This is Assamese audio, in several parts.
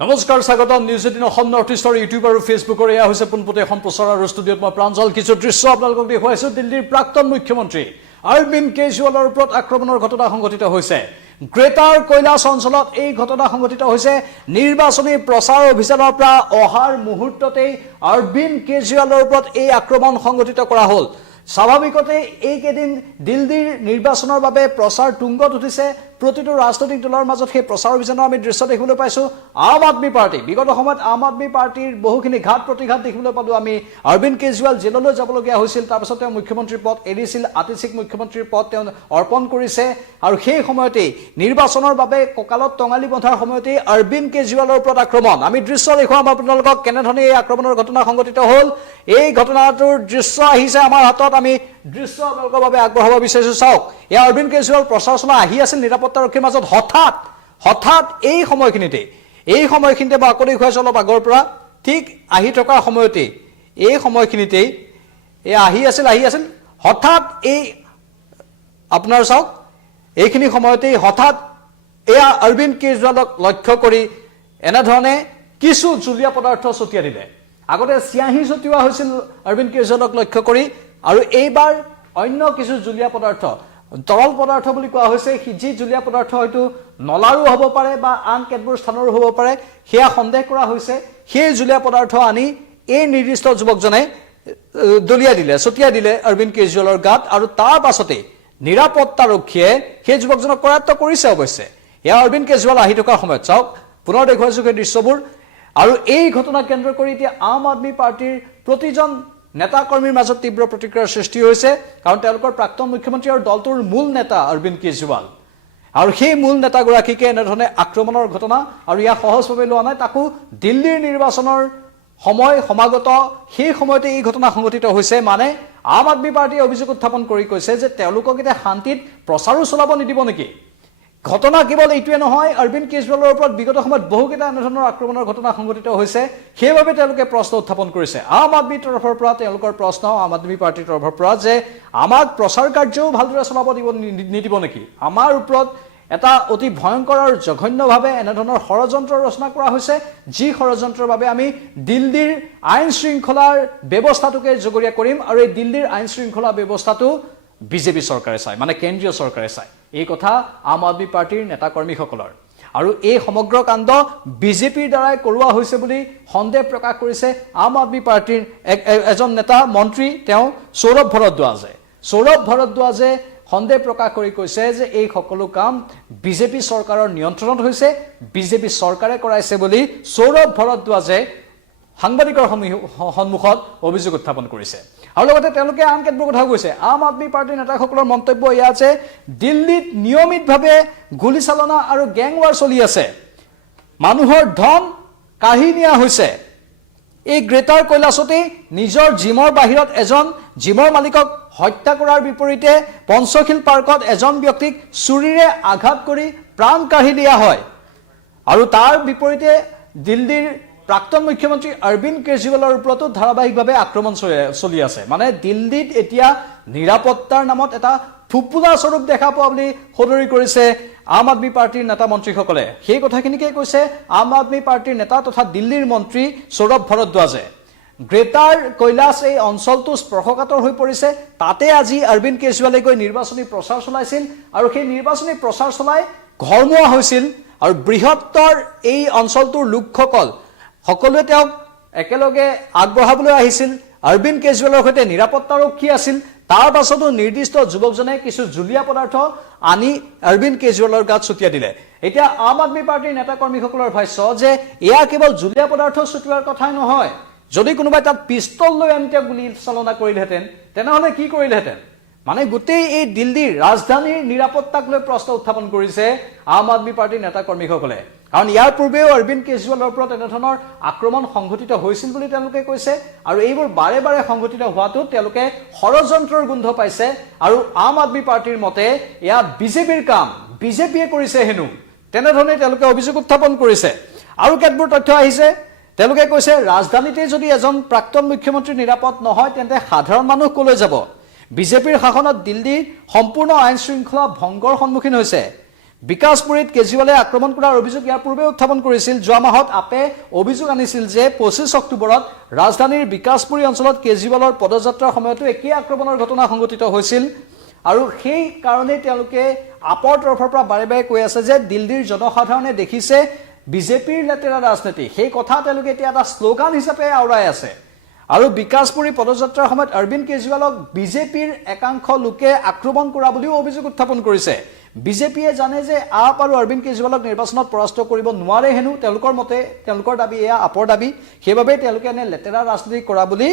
নমস্কাৰ স্বাগতম নিউজ 18 অসম নৰ্থ ইষ্টৰ ইউটিউব আৰু ফেচবুকৰ এয়া হৈছে পোনপটে সম্প্ৰচাৰ আৰু ষ্টুডিঅ'ত মই প্ৰাঞ্জল কিছু দৃশ্য আপোনালোকক দেখুৱাইছো দিল্লীৰ প্ৰাক্তন মুখ্যমন্ত্ৰী অৰবিন্দ কেজৰিৱালৰ ওপৰত আক্ৰমণৰ ঘটনা সংঘটিত হৈছে গ্ৰেটাৰ কৈলাশ অঞ্চলত এই ঘটনা সংঘটিত হৈছে নিৰ্বাচনী প্ৰচাৰ অভিযানৰ পৰা অহাৰ মুহূৰ্ততেই অৰবিন্দ কেজৰিৱালৰ ওপৰত এই আক্ৰমণ সংঘটিত কৰা হ'ল স্বাভাৱিকতে এই কেদিন দিল্লীৰ নিৰ্বাচনৰ বাবে প্ৰচাৰ তুংগত উঠিছে প্ৰতিটো ৰাজনৈতিক দলৰ মাজত সেই প্ৰচাৰ অভিযানৰ আমি দৃশ্য দেখিবলৈ পাইছো আম আদমি পাৰ্টি বিগত সময়ত আম আদমি পাৰ্টিৰ বহুখিনি ঘাট প্ৰতিঘাত দেখিবলৈ পালো আমি অৰবিন্দ কেজৰিৱাল জেললৈ যাবলগীয়া হৈছিল তাৰ পিছত তেওঁ মুখ্যমন্ত্ৰীৰ পদ এৰিছিল আতিশিক মুখ্যমন্ত্ৰীৰ পদ তেওঁ অৰ্পণ কৰিছে আৰু সেই সময়তে নিৰ্বাচনৰ বাবে ককালত টঙালি বন্ধাৰ সময়তে অৰবিন্দ কেজৰিৱালৰ ওপৰত আক্ৰমণ আমি দৃশ্য দেখুৱাম আপোনালোকক কেনেধৰণে এই আক্ৰমণৰ ঘটনা সংঘটিত হ'ল এই ঘটনাটোৰ দৃশ্য আহিছে আমাৰ হাতত আমি দৃশ্য আপোনালোকৰ বাবে আগবঢ়াব বিচাৰিছো চাওক এই অৰবিন্দ কেজৰিৱাল প্ৰচাৰ চলাই আহি আছিল নিৰাপত্তাৰক্ষীৰ মাজত হঠাৎ এই সময়খিনিতে বা আকৌ দেখুৱাইছো অলপ আগৰ পৰা ঠিক আহি থকা সময়তে এই সময়খিনিতে এই আহি আছিল হঠাৎ এই আপোনাৰ চাওক এইখিনি সময়তে হঠাৎ এয়া অৰবিন্দ কেজৰিৱালক লক্ষ্য কৰি এনেধৰণে কিছু জুলীয়া পদাৰ্থ ছটিয়াই দিলে আগতে চিয়াহী ছটিওৱা হৈছিল অৰবিন্দ কেজৰিৱালক লক্ষ্য কৰি আৰু এইবাৰ অন্য কিছু জুলীয়া পদাৰ্থ তৰল পদাৰ্থ বুলি কোৱা হৈছে যি জুলীয়া পদাৰ্থ হয়তো নলাৰো হ'ব পাৰে বা আন কেতবোৰ স্থানৰো হ'ব পাৰে সেয়া সন্দেহ কৰা হৈছে সেই জুলীয়া পদাৰ্থ আনি এই নিৰ্দিষ্ট যুৱকজনে ছটিয়াই দিলে অৰবিন্দ কেজৰিৱালৰ গাত আৰু তাৰ পাছতে নিৰাপত্তাৰক্ষীয়ে সেই যুৱকজনক কৰায়ত্ব কৰিছে অৱশ্যে এয়া অৰবিন্দ কেজৰিৱাল আহি থকাৰ সময়ত চাওক পুনৰ দেখুৱাইছো সেই দৃশ্যবোৰ আৰু এই ঘটনা কেন্দ্ৰ কৰি এতিয়া আম আদমি পাৰ্টিৰ প্ৰতিজন নেতা কৰ্মীৰ মাজত তীব্ৰ প্ৰতিক্ৰিয়াৰ সৃষ্টি হৈছে কাৰণ তেওঁলোকৰ প্ৰাক্তন মুখ্যমন্ত্ৰী আৰু দলটোৰ মূল নেতা অৰবিন্দ কেজৰিৱাল আৰু সেই মূল নেতাগৰাকীকে এনেধৰণে আক্ৰমণৰ ঘটনা আৰু ইয়াক সহজভাৱে লোৱা নাই তাকো দিল্লীৰ নিৰ্বাচনৰ সময় সমাগত সেই সময়তে এই ঘটনা সংঘটিত হৈছে মানে আম আদমি পাৰ্টিয়ে অভিযোগ উত্থাপন কৰি কৈছে যে তেওঁলোকক এতিয়া শান্তিত প্ৰচাৰো চলাব নিদিব নেকি ঘটনা কেৱল এইটোৱে নহয় অৰবিন্দ কেজৰিৱালৰ ওপৰত বিগত সময়ত বহুকেইটা এনেধৰণৰ আক্ৰমণৰ ঘটনা সংঘটিত হৈছে সেইবাবে তেওঁলোকে প্ৰশ্ন উত্থাপন কৰিছে আম আদমিৰ তৰফৰ পৰা তেওঁলোকৰ প্ৰশ্ন আম আদমি পাৰ্টিৰ তৰফৰ পৰা যে আমাক প্ৰচাৰ কাৰ্যও ভালদৰে চলাব নিদিব নেকি আমাৰ ওপৰত এটা অতি ভয়ংকৰ আৰু জঘন্যভাৱে এনেধৰণৰ ষড়যন্ত্ৰ ৰচনা কৰা হৈছে যি ষড়যন্ত্ৰৰ বাবে আমি দিল্লীৰ আইন শৃংখলাৰ ব্যৱস্থাটোকে জগৰীয়া কৰিম আৰু এই দিল্লীৰ আইন শৃংখলা ব্যৱস্থাটো বিজেপি চৰকাৰে চাই মানে কেন্দ্ৰীয় চৰকাৰে চাই এই কথা আম আদমি পাৰ্টিৰ নেতা কৰ্মীসকলৰ আৰু এই সমগ্ৰ কাণ্ড বিজেপিৰ দ্বাৰাই কৰোৱা হৈছে বুলি সন্দেহ প্ৰকাশ কৰিছে আম আদমি পাৰ্টিৰ এজন নেতা মন্ত্ৰী তেওঁ সৌৰভ ভৰদ্বাজে সন্দেহ প্ৰকাশ কৰি কৈছে যে এই সকলো কাম বিজেপি চৰকাৰৰ নিয়ন্ত্ৰণত হৈছে বিজেপি চৰকাৰে কৰাইছে বুলি সৌৰভ ভৰদ্বাজে সাংবাদিকৰ সন্মুখত অভিযোগ উত্থাপন কৰিছে আৰু লগতে তেওঁলোকে আন কেতবোৰ কথা কৈছে আম আদমি পাৰ্টিৰ নেতাসকলৰ মন্তব্য এয়া আছে দিল্লীত নিয়মিতভাৱে গুলীচালনা আৰু গেংৱাৰ চলি আছে মানুহৰ ধন কাঢ়ি নিয়া হৈছে এই গ্ৰেটাৰ কৈলাশতে নিজৰ জিমৰ বাহিৰত এজন জিমৰ মালিকক হত্যা কৰাৰ বিপৰীতে পঞ্চশীল পাৰ্কত এজন ব্যক্তিক চুৰিৰে আঘাত কৰি প্ৰাণ কাঢ়ি দিয়া হয় আৰু তাৰ বিপৰীতে দিল্লীৰ প্ৰাক্তন মুখ্যমন্ত্ৰী অৰবিন্দ কেজৰিৱালৰ ওপৰতো ধাৰাবাহিকভাৱে আক্ৰমণ চলি আছে মানে দিল্লীত এতিয়া নিৰাপত্তাৰ নামত এটা ফুপুলা স্বৰূপ দেখা পোৱা বুলি সদৰি কৰিছে আম আদমি পাৰ্টিৰ নেতা মন্ত্ৰীসকলে সেই কথাখিনিকে কৈছে আম আদমি পাৰ্টিৰ নেতা তথা দিল্লীৰ মন্ত্ৰী সৌৰভ ভৰদ্বাজে গ্ৰেটাৰ কৈলাশ এই অঞ্চলটো স্পৰ্শকাতৰ হৈ পৰিছে তাতে আজি অৰবিন্দ কেজৰিৱালে গৈ নিৰ্বাচনী প্ৰচাৰ চলাইছিল আৰু সেই নিৰ্বাচনী প্ৰচাৰ চলাই ঘৰমুৱা হৈছিল আৰু বৃহত্তৰ এই অঞ্চলটোৰ লোকসকল সকলোৱে তেওঁক একেলগে আগবঢ়াবলৈ আহিছিল অৰবিন্দ কেজৰিৱালৰ সৈতে নিৰাপত্তাৰক্ষী আছিল তাৰ পাছতো নিৰ্দিষ্ট যুৱকজনে কিছু জুলীয়া পদাৰ্থ আনি অৰবিন্দ কেজৰিৱালৰ গাত ছটিয়াই দিলে এতিয়া আম আদমি পাৰ্টিৰ নেতা কৰ্মীসকলৰ ভাষ্য যে এয়া কেৱল জুলীয়া পদাৰ্থ ছটিওৱাৰ কথাই নহয় যদি কোনোবাই তাত পিষ্টল লৈ আনি তেওঁক গুলী চালনা কৰিলেহেঁতেন তেনেহ'লে কি কৰিলেহেঁতেন মানে গোটেই এই দিল্লীৰ ৰাজধানীৰ নিৰাপত্তাক লৈ প্ৰশ্ন উত্থাপন কৰিছে আম আদমি পাৰ্টিৰ নেতা কৰ্মীসকলে কাৰণ ইয়াৰ পূৰ্বেও অৰবিন্দ কেজৰিৱালৰ ওপৰত এনেধৰণৰ আক্ৰমণ সংঘটিত হৈছিল বুলি তেওঁলোকে কৈছে আৰু এইবোৰ বাৰে বাৰে সংঘটিত হোৱাটো তেওঁলোকে ষড়যন্ত্ৰৰ গোন্ধ পাইছে আৰু আম আদমি পাৰ্টিৰ মতে এয়া বিজেপিৰ কাম বিজেপিয়ে কৰিছে হেনো তেনেধৰণে তেওঁলোকে অভিযোগ উত্থাপন কৰিছে আৰু কেতবোৰ তথ্য আহিছে তেওঁলোকে কৈছে ৰাজধানীতে যদি এজন প্ৰাক্তন মুখ্যমন্ত্ৰী নিৰাপদ নহয় তেন্তে সাধাৰণ মানুহ কলৈ যাব বিজেপিৰ শাসনত দিল্লী সম্পূৰ্ণ আইন শৃংখলা ভংগৰ সন্মুখীন হৈছে বিকাশপুৰীত কেজৰিৱালে আক্ৰমণ কৰাৰ অভিযোগ ইয়াৰ পূৰ্বে উত্থাপন কৰিছিল যোৱা মাহত আপে অভিযোগ আনিছিল যে 25 অক্টোবৰত ৰাজধানীৰ বিকাশপুৰী অঞ্চলত কেজৰিৱালৰ পদযাত্ৰাৰ সময়তো একে আক্ৰমণৰ ঘটনা সংঘটিত হৈছিল আৰু সেই কাৰণে তেওঁলোকে আপৰ তৰফৰ পৰা বাৰে বাৰে কৈ আছে যে দিল্লীৰ জনসাধাৰণে দেখিছে বিজেপিৰ লেতেৰা ৰাজনীতি সেই কথা তেওঁলোকে এতিয়া এটা স্লোগান হিচাপে আওৰাই আছে আৰু বিকাশপুৰী পদযাত্ৰাৰ সময়ত অৰবিন্দ কেজৰিৱালক বিজেপিৰ একাংশ লোকে আক্ৰমণ কৰা বুলিও অভিযোগ উত্থাপন কৰিছে বিজেপিয়ে জানে যে আপ আৰু অৰবিন্দ কেজৰিৱালক নিৰ্বাচনত পৰাস্ত কৰিব নোৱাৰে হেনো তেওঁলোকৰ মতে তেওঁলোকৰ দাবী এয়া আপৰ দাবী সেইবাবে তেওঁলোকে এনে লেতেৰা ৰাজনীতি কৰা বুলি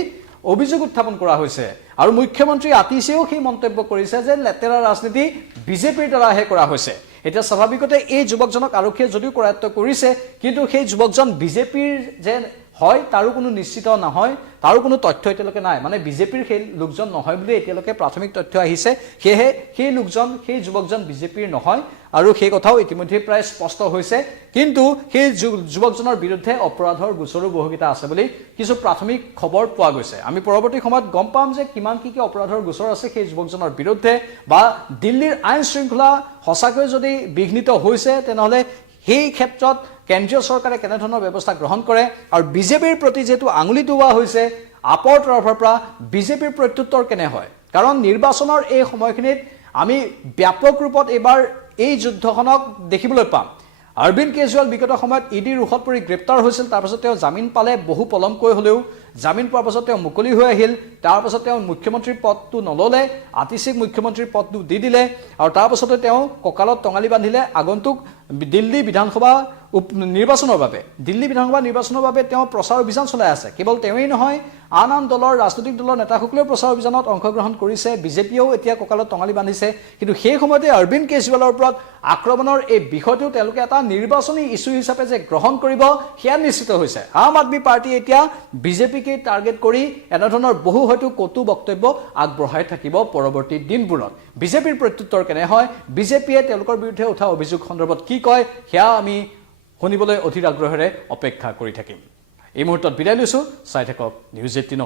অভিযোগ উত্থাপন কৰা হৈছে আৰু মুখ্যমন্ত্ৰী আতিশীয়েও সেই মন্তব্য কৰিছে যে লেতেৰা ৰাজনীতি বিজেপিৰ দ্বাৰাহে কৰা হৈছে এটা স্বাভাৱিকতে এই যুৱকজনক আৰক্ষীয়ে যদিও কৰায়ত্ব কৰিছে কিন্তু সেই যুৱকজন বিজেপিৰ যে হয় তাৰো কোনো নিশ্চিত নহয় তাৰো কোনো তথ্য এতিয়ালৈকে নাই মানে বিজেপিৰ সেই লোকজন নহয় বুলি এতিয়ালৈকে প্ৰাথমিক তথ্য আহিছে সেয়ে সেই লোকজন সেই যুৱকজন বিজেপিৰ নহয় আৰু সেই কথাও ইতিমধ্যে প্ৰায় স্পষ্ট হৈছে কিন্তু সেই যুৱকজনৰ বিৰুদ্ধে অপৰাধৰ গোচৰো বহুকিটা আছে বুলি কিছু প্ৰাথমিক খবৰ পোৱা গৈছে আমি পৰৱৰ্তী সময়ত গম পাম যে কিমান কি অপৰাধৰ গোচৰ আছে সেই যুৱকজনৰ বিৰুদ্ধে বা দিল্লীৰ আইন শৃংখলা সঁচাকৈ যদি বিঘ্নিত হৈছে তেনেহলে সেই ক্ষেত্ৰত কেন্দ্ৰীয় চৰকাৰে কেনে ধৰণৰ ব্যৱস্থা গ্ৰহণ কৰে আৰু বিজেপিৰ প্ৰতি যেটো আঙুলি টোৱা হৈছে আপৰ তৰফৰ পৰা বিজেপিৰ প্ৰত্যুত্তৰ কেনে হয় কাৰণ নিৰ্বাচনৰ এই সময়খিনিত আমি ব্যাপক ৰূপত এবাৰ এই যুদ্ধখনক দেখিবলৈ পাম অৰবিন্দ কেজৰিৱাল বিগত সময়ত ইডিৰ ৰুখত পৰি গ্ৰেপ্তাৰ হৈছিল তাৰ পাছত তেওঁ জামিন পালে বহু পলমকৈ হলেও জামিন পোৱাৰ পাছত তেওঁ মুকলি হৈ আহিল তাৰ পাছত তেওঁ মুখ্যমন্ত্ৰীৰ পদটো নললে আতিশীক মুখ্যমন্ত্ৰীৰ পদটো দি দিলে আৰু তাৰ পাছতে তেওঁ ককালত টঙালি বান্ধিলে আগন্তুক দিল্লী বিধানসভা নিৰ্বাচনৰ বাবে তেওঁ প্ৰচাৰ অভিযান চলাই আছে কেৱল তেওঁই নহয় আন দলৰ ৰাজনৈতিক দলৰ নেতাসকলেও প্ৰচাৰ অভিযানত অংশগ্ৰহণ কৰিছে বিজেপিয়েও এতিয়া ককালত টঙালি বান্ধিছে কিন্তু সেই সময়তে অৰবিন্দ কেজৰিৱালৰ ওপৰত আক্ৰমণৰ এই বিষয়টো তেওঁলোকে এটা নিৰ্বাচনী ইস্যু হিচাপে যে গ্ৰহণ কৰিব সেয়া নিশ্চিত হৈছে আম আদমি পাৰ্টি এতিয়া বিজেপিকে টাৰ্গেট কৰি এনেধৰণৰ বহু হয়তো কটু বক্তব্য আগবঢ়াই থাকিব পৰৱৰ্তী দিনবোৰত বিজেপিৰ প্ৰত্যুত্তৰ কেনে হয় বিজেপিয়ে তেওঁলোকৰ বিৰুদ্ধে উঠা অভিযোগ সন্দৰ্ভত কি কয় সেয়া আমি শুনিবলৈ অধীৰ আগ্ৰহেৰে অপেক্ষা কৰি থাকিম এই মুহূৰ্তত বিদায় লৈছো চাই থাকক নিউজ 18